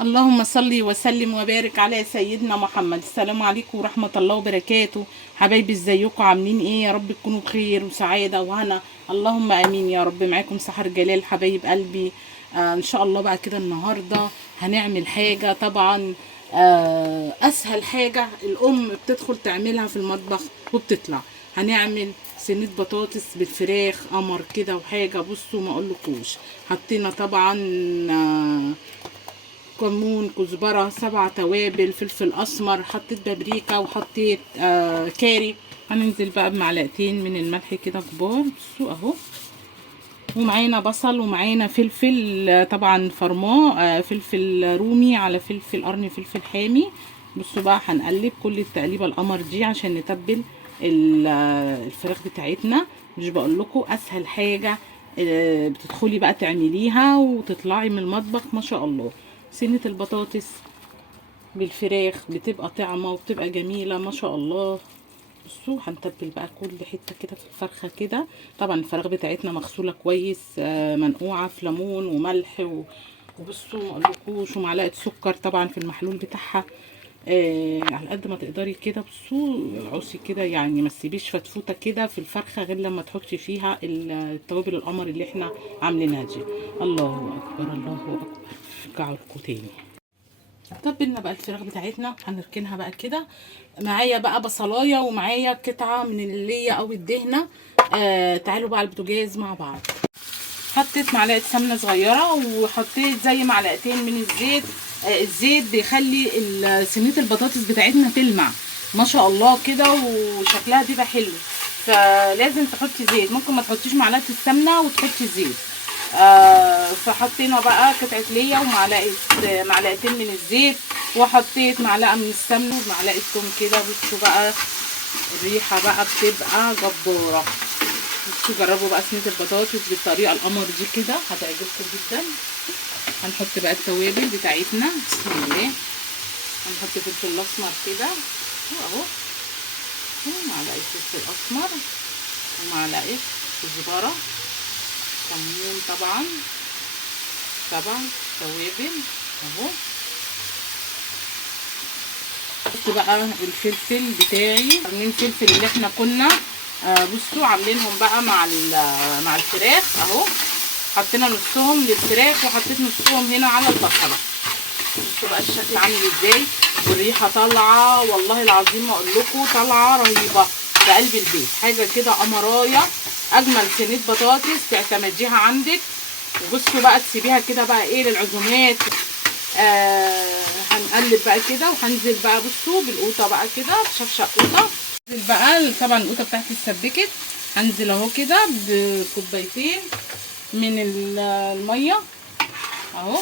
اللهم صل وسلم وبارك على سيدنا محمد. السلام عليكم ورحمة الله وبركاته. حبايبي ازيكم عاملين ايه؟ يا رب تكونوا بخير وسعادة وهنا، اللهم امين يا رب. معاكم سحر جلال حبايب قلبي. ان شاء الله بقى كده النهاردة هنعمل حاجة طبعا اسهل حاجة الام بتدخل تعملها في المطبخ وبتطلع. هنعمل صينية بطاطس بالفراخ قمر كده وحاجة. بصوا ما اقولكوش، حطينا طبعا كمون، كزبره، 7 توابل، فلفل اسمر، حطيت بابريكا وحطيت كاري. هننزل بقى بمعلقتين من الملح كده كبار. بصوا اهو، ومعانا بصل ومعانا فلفل طبعا فرماه، فلفل رومي على فلفل قرن فلفل حامي. بصوا بقى هنقلب كل التقليبه القمر دي عشان نتبل الفراخ بتاعتنا. مش بقول لكم اسهل حاجه بتدخلي بقى تعمليها وتطلعي من المطبخ ما شاء الله. صينيه البطاطس بالفراخ بتبقى طعمه وبتبقى جميله ما شاء الله. بصوا هنتبل بقى كل حته كده في الفرخه كده. طبعا الفراخ بتاعتنا مغسوله كويس، منقوعه في ليمون وملح وبصوا ما اقولكوش، ومعلقه سكر طبعا في المحلول بتاعها. على قد ما تقدري كده. بصوا عصي كده، يعني ما تسيبيش فتفوته كده في الفرخه غير لما تحطي فيها التوابل القمر اللي احنا عاملينها دي. الله اكبر الله اكبر. ارجعوا لكم تاني. تبلنا بقى الفراخ بتاعتنا، هنركنها بقى كده. معايا بقى بصلايه ومعايا قطعه من اللي او الدهنه. تعالوا بقى على البوتاجاز مع بعض. حطيت معلقه سمنه صغيره وحطيت زي معلقتين من الزيت. الزيت بيخلي صينيه البطاطس بتاعتنا تلمع ما شاء الله كده، وشكلها بيبقى حلو. فلازم تحطي زيت، ممكن ما تحطيش معلقه السمنه وتحطي زيت. فحطينا بقى قطعه ليا معلقتين من الزيت، وحطيت معلقه من السمنه ومعلقه توم كده. بصوا بقى الريحه بقى بتبقى جباره. بصوا جربوا بقى صينيه البطاطس بالطريقه القمر دي كده، هتعجبكم جدا. هنحط بقى التوابل بتاعتنا. بسم الله. هنحط فلفل اسمر كده اهو، ومعلقه فلفل اسمر، ومعلقه كزبره، كمون طبعا، 7 توابل اهو. بصوا بقى الفلفل بتاعي، من الفلفل اللي احنا كنا بصوا عاملينهم بقى مع الفراخ اهو. حطينا نصهم للفراخ وحطيت نصهم هنا على البصله. بصوا بقى الشكل عامل ازاي، والريحه طالعه والله العظيم ما اقول لكم، طالعه رهيبه في قلب البيت. حاجه كده قمرايه، اجمل صينيه بطاطس تعتمديها عندك. وبصوا بقى تسيبيها كده بقى ايه للعزومات. هنقلب بقى كده، وهنزل بقى بصوا بالقوطه بقى كده بشفشق قوطه. هنزل بقى طبعا القوطه بتاعتي اتسبكت. هنزل اهو كده بكوبايتين من الميه اهو.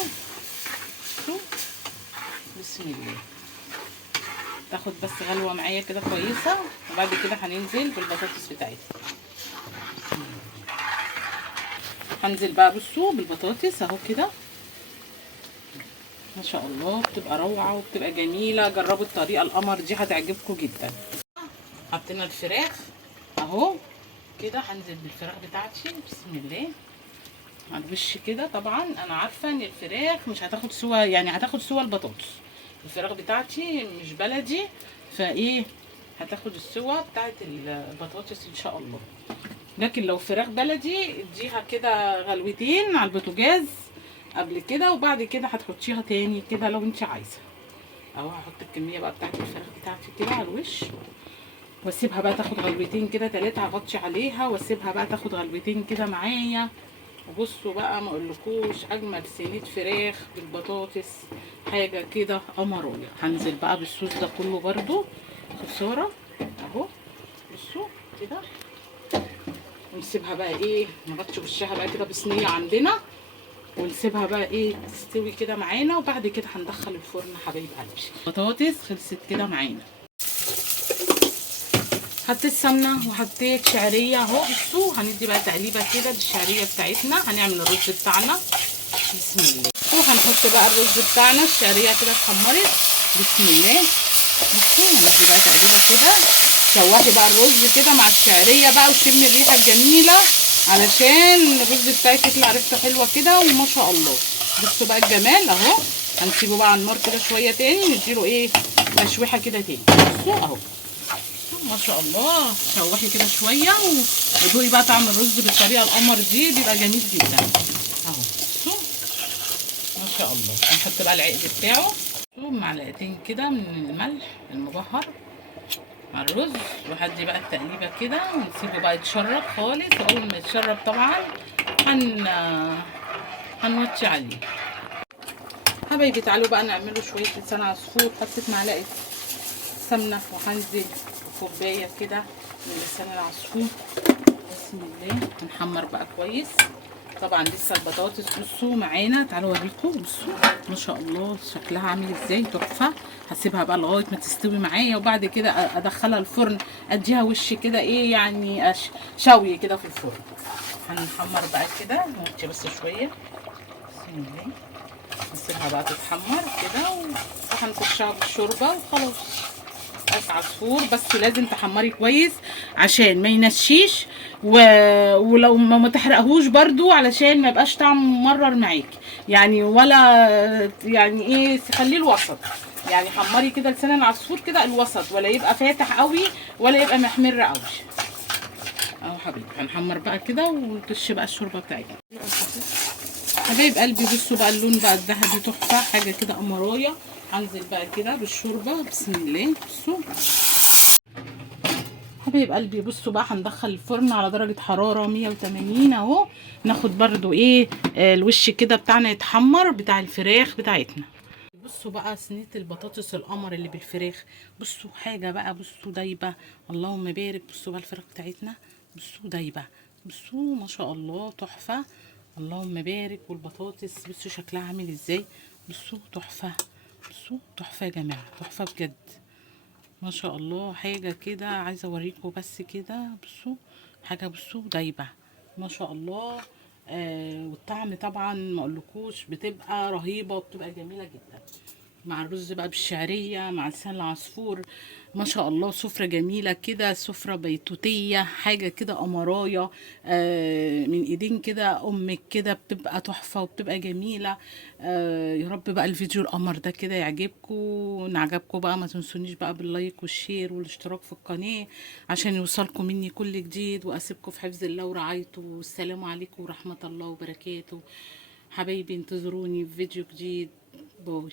بسم الله. تاخد بس غلوه معايا كده كويسه، وبعد كده هننزل بالبطاطس بتاعتنا. هنزل بقى بصوا بالبطاطس اهو كده ما شاء الله، بتبقى روعه وبتبقى جميله. جربوا الطريقه القمر دي هتعجبكم جدا. حطينا الفراخ اهو كده. هنزل بالفراخ بتاعتي بسم الله على الوش كده. طبعا انا عارفه ان الفراخ مش هتاخد سوا، يعني هتاخد سوا البطاطس. الفراخ بتاعتي مش بلدي، فايه هتاخد السوا بتاعت البطاطس ان شاء الله. لكن لو فراخ بلدي اديها كده غلوتين على البوتاجاز قبل كده، وبعد كده هتحطيها تاني كده لو انت عايزه اهو. هحط الكميه بقى بتاعت الفراخ بتاعتي كده على الوش، واسيبها بقى تاخد غلوتين كده 3. هغطي عليها واسيبها بقى تاخد غلوتين كده معايا. وبصوا بقى ما اقولكوش، اجمل صينيه فراخ بالبطاطس حاجه كده قمرايه. هنزل بقى بالصوص ده كله برده خساره اهو. بصوا كده، ونسيبها بقى ايه، نغطي وشها بقى كده بصينيه عندنا، ونسيبها بقى ايه تستوي كده معانا. وبعد كده هندخل الفرن حبايب قلبي. البطاطس خلصت كده معانا. حطيت سمنه وحطيت شعريه اهو. بصوا هندي بقى تقليبه كده بالشعريه بتاعتنا. هنعمل الرز بتاعنا بسم الله. وهنحط بقى الرز بتاعنا، الشعريه كده اتحمرت بسم الله. بصوا هندي بقى تقليبه كده. شوحي بقى الرز كده مع الشعريه بقى، وشمي الريحه الجميله علشان الرز بتاعك يطلع ريحته حلوه كده وما شاء الله. بصوا بقى الجمال اهو. هنسيبه بقى على النار كده شويه تاني، نديله ايه تشويحه كده تاني. بصوا اهو ما شاء الله، شوحي كده شويه ودوقي بقى طعم الرز بالطريقه القمر دي، بيبقى جميل جدا اهو. بصوا ما شاء الله. هنحط بقى العقد بتاعه معلقتين كده من الملح المبهر مع الرز، وهدي بقى التقليبه كده ونسيبه بقى يتشرب خالص. واول ما يتشرب طبعا هنوطي عليه. حبايبي تعالوا بقى نعمله شويه لسان عصفور. حطيت معلقه سمنه وهنزل كوبايه كده من لسان العصفور. بسم الله. هنحمر بقى كويس. طبعا لسه البطاطس بصوا معانا، تعالوا اوريكم. بصوا ما شاء الله شكلها عامل ازاي، تحفه. هسيبها بقى لغايه ما تستوي معايا، وبعد كده ادخلها الفرن اديها وش كده ايه يعني شوي كده في الفرن. هنحمر بقى كده نوطي بس شويه. بسم الله. نسيبها بقى تتحمر كده وهنخشها بالشوربه وخلاص. عصفور بس لازم تحمري كويس عشان ما ينشيش ولو ما تحرقهوش برضو علشان ما يبقاش طعمه ممرر معاكي يعني، ولا يعني ايه، خليه الوسط يعني. حمري كده لسان العصفور كده الوسط، ولا يبقى فاتح قوي ولا يبقى محمر قوي اهو. حبيبي هنحمر بقى كده ونطش بقى الشوربه بتاعتنا. حبايب قلبي بصوا بقى اللون بقى الذهبي تحفه، حاجه كده قمرايه. هنزل بقى كده بالشوربه. بسم الله. بصوا حبايب قلبي بصوا بقى هندخل الفرن على درجه حراره 180 اهو. ناخد برضو ايه الوش كده بتاعنا يتحمر بتاع الفراخ بتاعتنا. بصوا بقى صينيه البطاطس القمر اللي بالفراخ. بصوا حاجه بقى، بصوا دايبه اللهم بارك. بصوا بقى الفراخ بتاعتنا بصوا دايبه. بصوا ما شاء الله تحفه اللهم بارك. والبطاطس بصوا شكلها عامل ازاي. بصوا تحفه. بصوا تحفه يا جماعه، تحفه بجد ما شاء الله. حاجه كده عايزه اوريكم بس كده. بصوا حاجه بصوا دايبه ما شاء الله. والطعم طبعا ما اقولكوش، بتبقى رهيبه وبتبقى جميله جدا مع الرز بقى بالشعريه مع لسان العصفور. ما شاء الله سفره جميله كده، سفره بيتوتيه، حاجه كده قمرايه من ايدين كده امك كده، بتبقى تحفه وبتبقى جميله. يا رب بقى الفيديو القمر ده كده يعجبكم. وان عجبكم بقى ما تنسونيش بقى باللايك والشير والاشتراك في القناه عشان يوصلكم مني كل جديد. واسيبكم في حفظ الله ورعايته، والسلام عليكم ورحمه الله وبركاته. حبايبي انتظروني في فيديو جديد. باي.